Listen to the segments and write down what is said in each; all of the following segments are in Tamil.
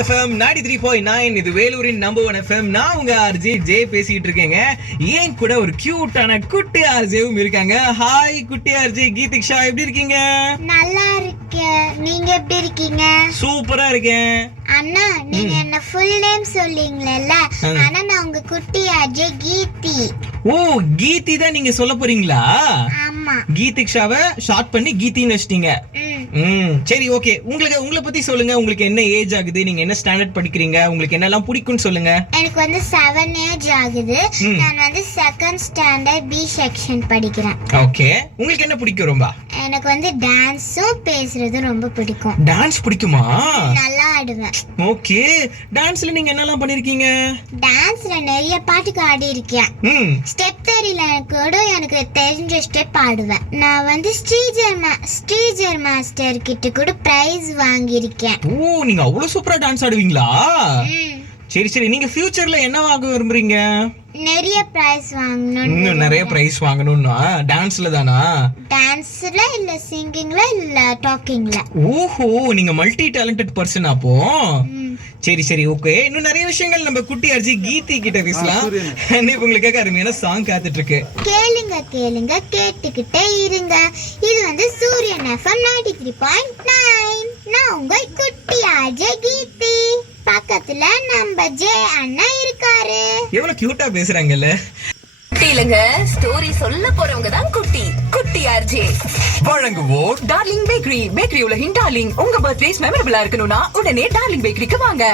எஃப்எம் 93.9 இது வேலூரின் நம்பர் 1 எஃப்எம். நான் உங்க ஆர்ஜே ஜே பேசிட்டு இருக்கேங்க. ஏன் கூட ஒரு கியூட்டான குட்டி ஆர்ஜேவும் இருக்காங்க. ஹாய் குட்டி ஆர்ஜே கீதிக்ஷா, எப்படி இருக்கீங்க? நல்லா இருக்கேன். நீங்க எப்படி இருக்கீங்க? சூப்பரா இருக்கேன். அண்ணா, நீங்க என்ன ஃபுல் நேம் சொல்லிங்களேல்ல, ஆனா நான் உங்க குட்டி ஆர்ஜே கீதி. ஓ, கீதி தான் நீங்க சொல்ல போறீங்களா? ஆமா. கீதிக்ஷாவை ஷார்ட் பண்ணி கீதின்னு வச்சிட்டீங்க. சரி, ஓகே. உங்களை பத்தி சொல்லுங்க. உங்களுக்கு என்ன ஏஜ் ஆகுது? நீங்க என்ன ஸ்டாண்டர்ட் படிக்கிறீங்க? உங்களுக்கு என்னெல்லாம் பிடிக்கும்னு சொல்லுங்க. எனக்கு வந்து 7 ஏஜ் ஆகுது. நான் வந்து செகண்ட் ஸ்டாண்டர்ட் பி செக்ஷன் படிக்கிறேன். ஓகே. உங்களுக்கு என்ன பிடிக்கும் ரொம்ப? எனக்கு வந்து டான்ஸும் பேசுறதும் ரொம்ப பிடிக்கும். டான்ஸ் பிடிக்குமா? நல்லா ஆடுவேன். ஓகே. டான்ஸ்ல நீங்க என்னெல்லாம் பண்ணிருக்கீங்க? டான்ஸ்ல நிறைய பாட்டுக்கு ஆடி இருக்கேன். ஸ்டெப் தெரியல கூட எனக்கு தெரிஞ்ச ஸ்டெப் ஆடுவேன். நான் வந்து ஸ்ரீஜர் மாஸ்டர் கிட்ட கூட பிரைஸ் வாங்கியிருக்கேன். ஓ, நீங்க அவ்வளவு சூப்பரா டான்ஸ் ஆடுவீங்களா? சரி சரி. நீங்க ஃபியூச்சர்ல என்ன வாங்க விரும்புறீங்க? நிறைய பிரைஸ் வாங்கணும். இன்னும் நிறைய பிரைஸ் வாங்கணும்னா டான்ஸ்ல தானா? டான்ஸ்ல இல்ல சிங்கிங்ல இல்ல டாக்கிங்ல. ஓஹோ, நீங்க மல்டி டேலண்டட் பர்சன் அப்போ. சரி சரி, ஓகே. இன்னும் நிறைய விஷயங்கள் நம்ம குட்டி அர்ஜி கீதி கிட்ட பேசலாம். இப்போ உங்களுக்கு அருமையான சாங் காத்துட்டு இருக்கு. கேளுங்க கேளுங்க, கேட்டுக்கிட்டே இருங்க. இது வந்து சூரியன் எஃப்எம் 93.9. நான் உங்க குட்டி அர்ஜி கீதி. பக்கத்துல நம்ம ஜே அண்ணா இருக்காரு. எவ்வளவு கியூட்டா பேசுறாங்கல்ல. குட்டிலங்க ஸ்டோரி சொல்ல போறவங்க தான் குட்டி குட்டி ஆர்ஜே. வழங்குவோர் டார்லிங் பேக்கரி உலகின் டார்லிங். உங்க பர்த்டேஸ் மெமரபிளா இருக்கணும்னா உடனே டார்லிங் பேக்கரிக்கு வாங்க.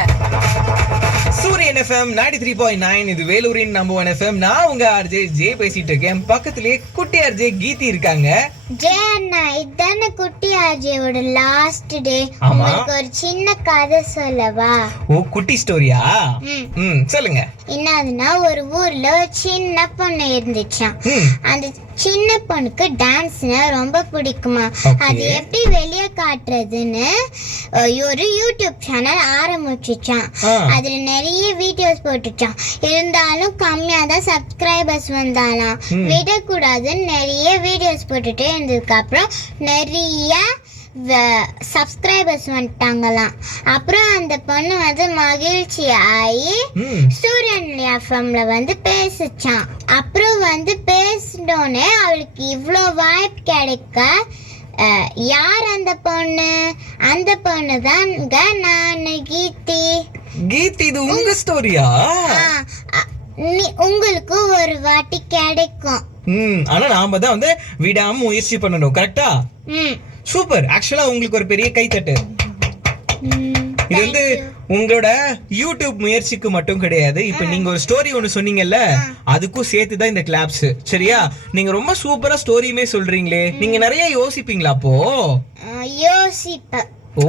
சூரியன் எஃப்எம் 93.9 இது வேலூரின் நம்பர் 1 எஃப்எம். நான் உங்க ஆர்ஜே ஜே பேசிட்டு இருக்கேன். பக்கத்துலயே குட்டி ஆர்ஜே கீதி இருக்காங்க. ஜே அண்ணா, இதான குட்டி ஆர்ஜேவோட லாஸ்ட் டே. உங்களுக்கு ஒரு சின்ன கதை சொல்லவா? ஓ, குட்டி ஸ்டோரியா? சொல்லுங்க. என்னதுன்னா, ஒரு ஊர்ல ஒரு சின்ன பொண்ணு இருந்துச்சாம். அந்த சின்ன பொண்ணுக்கு டான்ஸ்னா ரொம்ப பிடிக்குமா. அது எப்படி வெளியே காட்டுறதுன்னு ஒரு யூடியூப் சேனல் ஆரம்பிச்சுச்சான். அதுல நிறைய வீடியோஸ் போட்டுச்சான். இருந்தாலும் கம்மியா தான் சப்ஸ்கிரைபர்ஸ் வந்தாலாம். விடக்கூடாதுன்னு நிறைய வீடியோஸ் போட்டுட்டே இருந்ததுக்கு அப்புறம் நிறைய சப்ஸ்கிரைபர்ஸ் வந்துட்டாங்களாம். அப்புறம் அந்த பொண்ணு வந்து மகிழ்ச்சி ஆகி சூரியன் எஃப்எம்ல வந்து பேசிச்சான். அப்புறம் வந்து பேசினோடனே அவளுக்கு இவ்வளோ வாய்ப்பு கிடைக்க, யார் அந்த பொண்ணு? அந்த பொண்ணு தாங்க நான் கீதி. கீதி, இது உங்க ஸ்டோரியா? உங்களுக்கு ஒரு வாட்டி கிடைக்கும். ஆனா நாம தான் வந்து விடாம முயற்சி பண்ணணும். கரெக்டா? சூப்பர். ஆக்சுவலா உங்களுக்கு ஒரு பெரிய கைத்தட்டு. இது வந்து உங்களோட யூடியூப் முயற்சிக்கு மட்டும் கிடையாது. இப்ப நீங்க ஒரு ஸ்டோரி ஒன்னு சொன்னீங்கல்ல, அதுக்கும் சேர்த்து தான் இந்த கிளாப்ஸ். சரியா? நீங்க ரொம்ப சூப்பரா ஸ்டோரியுமே சொல்றீங்களே. நீங்க நிறைய யோசிப்பீங்களா? அப்போ யோசிப்பேன். ஓ,